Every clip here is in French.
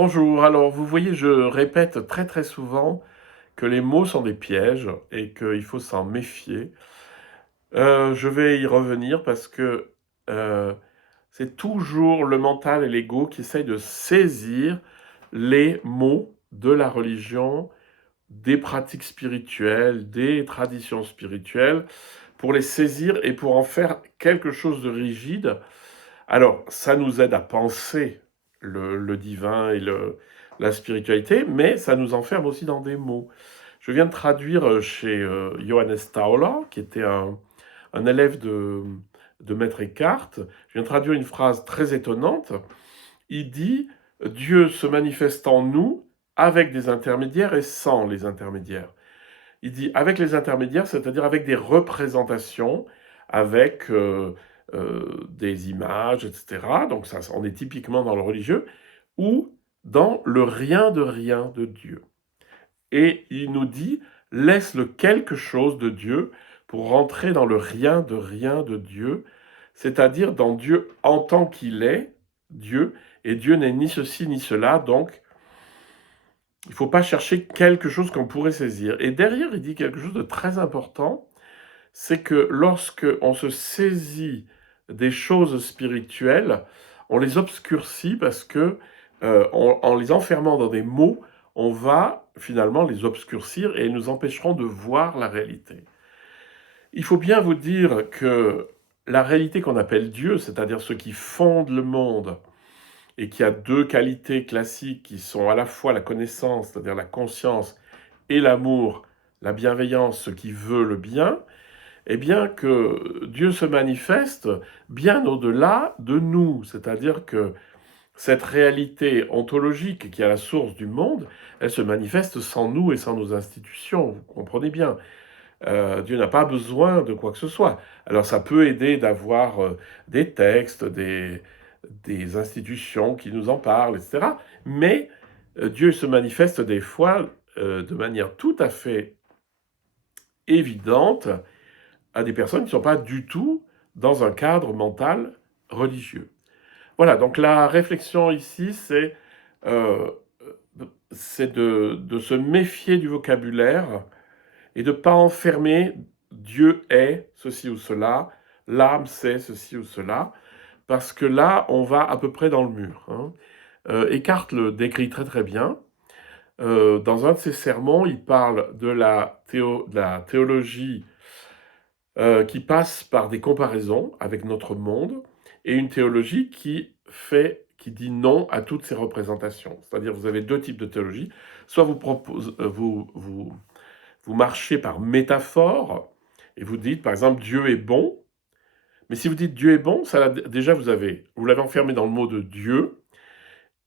Bonjour, alors vous voyez, je répète très très souvent que les mots sont des pièges et qu'il faut s'en méfier. Je vais y revenir parce que euh, c'est toujours le mental et l'ego qui essayent de saisir les mots de la religion, des pratiques spirituelles, des traditions spirituelles, pour les saisir et pour en faire quelque chose de rigide. Alors, ça nous aide à penser le divin et la spiritualité, mais ça nous enferme aussi dans des mots. Je viens de traduire chez Johannes Tauler, qui était un élève de Maître Eckhart. Je viens de traduire une phrase très étonnante. Il dit Dieu se manifeste en nous avec des intermédiaires et sans les intermédiaires. Il dit avec les intermédiaires, c'est-à-dire avec des représentations, avec des images, etc. Donc ça, on est typiquement dans le religieux, ou dans le rien de Dieu. Et il nous dit, laisse le quelque chose de Dieu pour rentrer dans le rien de Dieu, c'est-à-dire dans Dieu en tant qu'il est, Dieu, et Dieu n'est ni ceci ni cela, donc il ne faut pas chercher quelque chose qu'on pourrait saisir. Et derrière, il dit quelque chose de très important, c'est que lorsque on se saisit des choses spirituelles, on les obscurcit parce que en les enfermant dans des mots, on va finalement les obscurcir et ils nous empêcheront de voir la réalité. Il faut bien vous dire que la réalité qu'on appelle Dieu, c'est-à-dire ce qui fonde le monde, et qui a deux qualités classiques qui sont à la fois la connaissance, c'est-à-dire la conscience, et l'amour, la bienveillance, ce qui veut le bien, eh bien que Dieu se manifeste bien au-delà de nous. C'est-à-dire que cette réalité ontologique qui est à la source du monde, elle se manifeste sans nous et sans nos institutions, vous comprenez bien. Dieu n'a pas besoin de quoi que ce soit. Alors ça peut aider d'avoir des textes, des institutions qui nous en parlent, etc. Mais Dieu se manifeste des fois de manière tout à fait évidente à des personnes qui ne sont pas du tout dans un cadre mental religieux. Voilà, donc la réflexion ici, euh, c'est de se méfier du vocabulaire et de ne pas enfermer Dieu est ceci ou cela, l'âme c'est ceci ou cela, parce que là, on va à peu près dans le mur. Hein. Eckhart le décrit très très bien. Dans un de ses sermons, il parle de la théologie qui passe par des comparaisons avec notre monde et une théologie qui dit non à toutes ces représentations. C'est-à-dire, vous avez deux types de théologie. Soit vous marchez par métaphore et vous dites, par exemple, Dieu est bon. Mais si vous dites Dieu est bon, déjà vous l'avez enfermé dans le mot de Dieu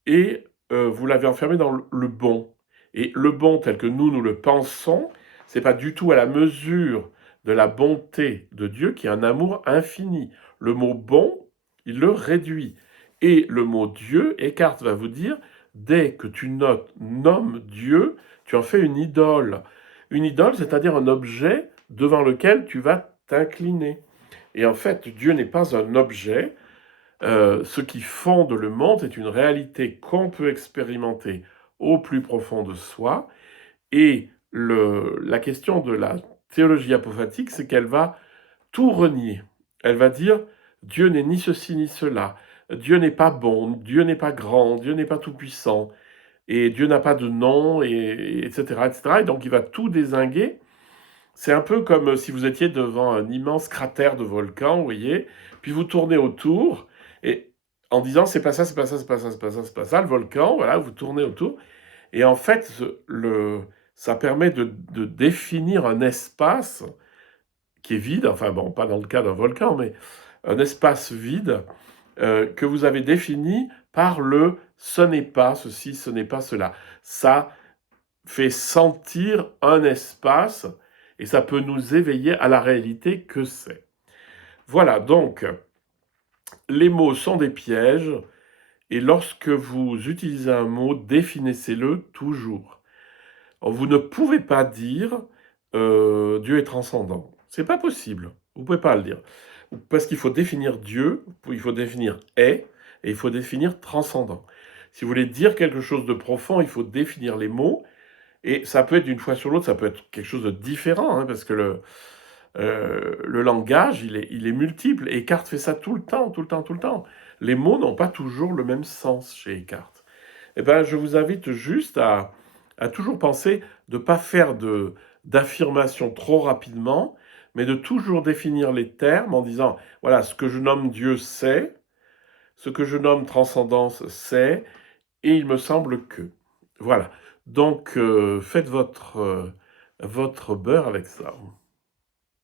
et vous l'avez enfermé dans le bon. Et le bon tel que nous le pensons, c'est pas du tout à la mesure de la bonté de Dieu qui est un amour infini. Le mot bon, il le réduit. Et le mot Dieu, Eckhart va vous dire, dès que tu nommes Dieu, tu en fais une idole. Une idole, c'est-à-dire un objet devant lequel tu vas t'incliner. Et en fait, Dieu n'est pas un objet, ce qui fonde le monde est une réalité qu'on peut expérimenter au plus profond de soi. Et la question de la théologie apophatique, c'est qu'elle va tout renier. Elle va dire Dieu n'est ni ceci ni cela. Dieu n'est pas bon, Dieu n'est pas grand, Dieu n'est pas tout-puissant, et Dieu n'a pas de nom, etc., etc. Et donc il va tout dézinguer. C'est un peu comme si vous étiez devant un immense cratère de volcan, vous voyez, puis vous tournez autour, et en disant c'est pas ça, c'est pas ça, c'est pas ça, c'est pas ça, c'est pas ça, le volcan, voilà, vous tournez autour, et en fait, ça permet de définir un espace qui est vide, enfin bon, pas dans le cas d'un volcan, mais un espace vide que vous avez défini par le ce n'est pas ceci, ce n'est pas cela. Ça fait sentir un espace et ça peut nous éveiller à la réalité que c'est. Voilà, donc les mots sont des pièges et lorsque vous utilisez un mot, définissez-le toujours. Vous ne pouvez pas dire Dieu est transcendant. C'est pas possible. Vous pouvez pas le dire. Parce qu'il faut définir Dieu, il faut définir est, et il faut définir transcendant. Si vous voulez dire quelque chose de profond, il faut définir les mots, et ça peut être d'une fois sur l'autre, ça peut être quelque chose de différent, hein, parce que le langage, il est multiple. Et Eckhart fait ça tout le temps, tout le temps, tout le temps. Les mots n'ont pas toujours le même sens chez Eckhart. Eh ben, je vous invite juste à toujours penser de ne pas faire d'affirmations trop rapidement, mais de toujours définir les termes en disant, voilà, ce que je nomme Dieu, c'est, ce que je nomme transcendance, c'est, et il me semble que. Voilà. Donc, faites votre beurre avec ça.